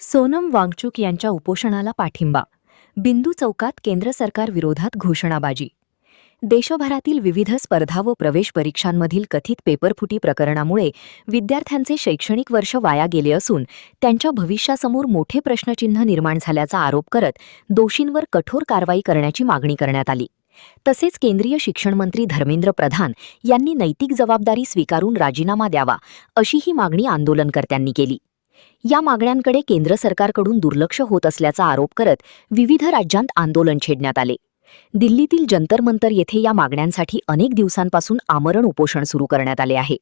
सोनम वांगचुक यांच्या उपोषणाला पाठिंबा. बिंदू चौकात केंद्र सरकार विरोधात घोषणाबाजी. देशभरातील विविध स्पर्धा व प्रवेश परीक्षांमधील कथित पेपरफुटी प्रकरणामुळे विद्यार्थ्यांचे शैक्षणिक वर्ष वाया गेले असून त्यांच्या भविष्यासमोर मोठे प्रश्नचिन्ह निर्माण झाल्याचा आरोप करत दोषींवर कठोर कारवाई करण्याची मागणी करण्यात आली. तसेच केंद्रीय शिक्षण मंत्री धर्मेंद्र प्रधान यांनी नैतिक जबाबदारी स्वीकारून राजीनामा द्यावा, अशीही मागणी आंदोलनकर्त्यांनी केली. या मागण्यांकडे केंद्र सरकारकडून दुर्लक्ष होत असल्याचा आरोप करत विविध राज्यांत आंदोलन छेडण्यात आले. दिल्लीतील जंतर मंतर येथे या मागण्यांसाठी अनेक दिवसांपासून आमरण उपोषण सुरू करण्यात आले आहे.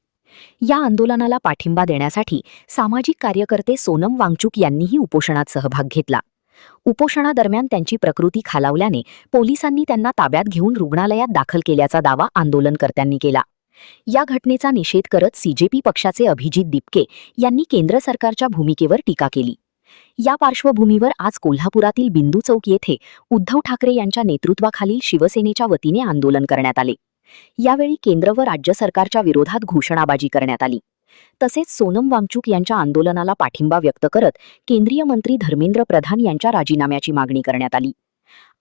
या आंदोलनाला पाठिंबा देण्यासाठी सामाजिक कार्यकर्ते सोनम वांगचुक यांनीही उपोषणात सहभाग घेतला. उपोषणादरम्यान त्यांची प्रकृती खालावल्याने पोलिसांनी त्यांना ताब्यात घेऊन रुग्णालयात दाखल केल्याचा दावा आंदोलनकर्त्यांनी केला. या घटनेचा निषेध करत सीजेपी पक्षाचे अभिजित दिपके यांनी केंद्र सरकारच्या भूमिकेवर टीका केली. या पार्श्वभूमीवर आज कोल्हापुरातील बिंदू चौक येथे उद्धव ठाकरे यांच्या नेतृत्वाखालील शिवसेनेच्या वतीने आंदोलन करण्यात आले. यावेळी केंद्र व राज्य सरकारच्या विरोधात घोषणाबाजी करण्यात आली. तसेच सोनम वांगचुक यांच्या आंदोलनाला पाठिंबा व्यक्त करत केंद्रीय मंत्री धर्मेंद्र प्रधान यांच्या राजीनाम्याची मागणी करण्यात आली.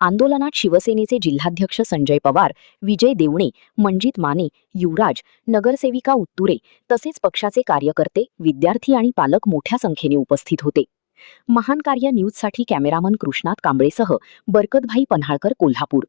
आंदोलनात शिवसेनेचे जिल्हाध्यक्ष संजय पवार, विजय देवणे, मंजित माने, युवराज, नगरसेविका उत्तुरे तसेच पक्षाचे कार्यकर्ते, विद्यार्थी आणि पालक मोठ्या संख्येने उपस्थित होते. महान कार्य न्यूजसाठी कॅमेरामन कृष्णात कांबळेसह बरकतभाई पन्हाळकर, कोल्हापूर.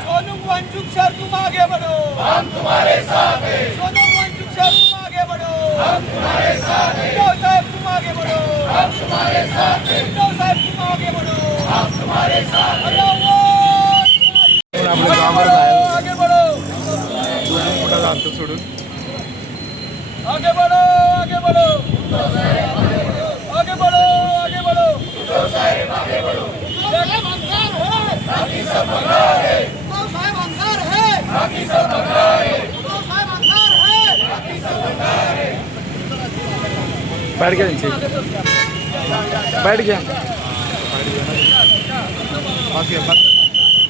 सोनम वांगचुक सर, तुम आगे बढ़ो, हम तुम्हारे साथ हैं। सोनम वांगचुक सर, तुम आगे बढ़ो, हम तुम्हारे साथ हैं। उद्धव साहब, तुम आगे बढ़ो, हम तुम्हारे साथ हैं। उद्धव साहब, तुम आगे बढ़ो, हम तुम्हारे साथ हैं। आगे बढ़ो, सोडून आगे बढ़ो, आगे बढ़ो, आगे बढ़ो, आगे बढ़ो। उद्धव साहब आगे बढ़ो, बाकी सब बंगाल है। उद्धव साहब अंदर है, बाकी सब बंगाल है। उद्धव साहब अंदर है, बाकी सब बंगाल है। बैठ गया नीचे, बैठ गया। बाकी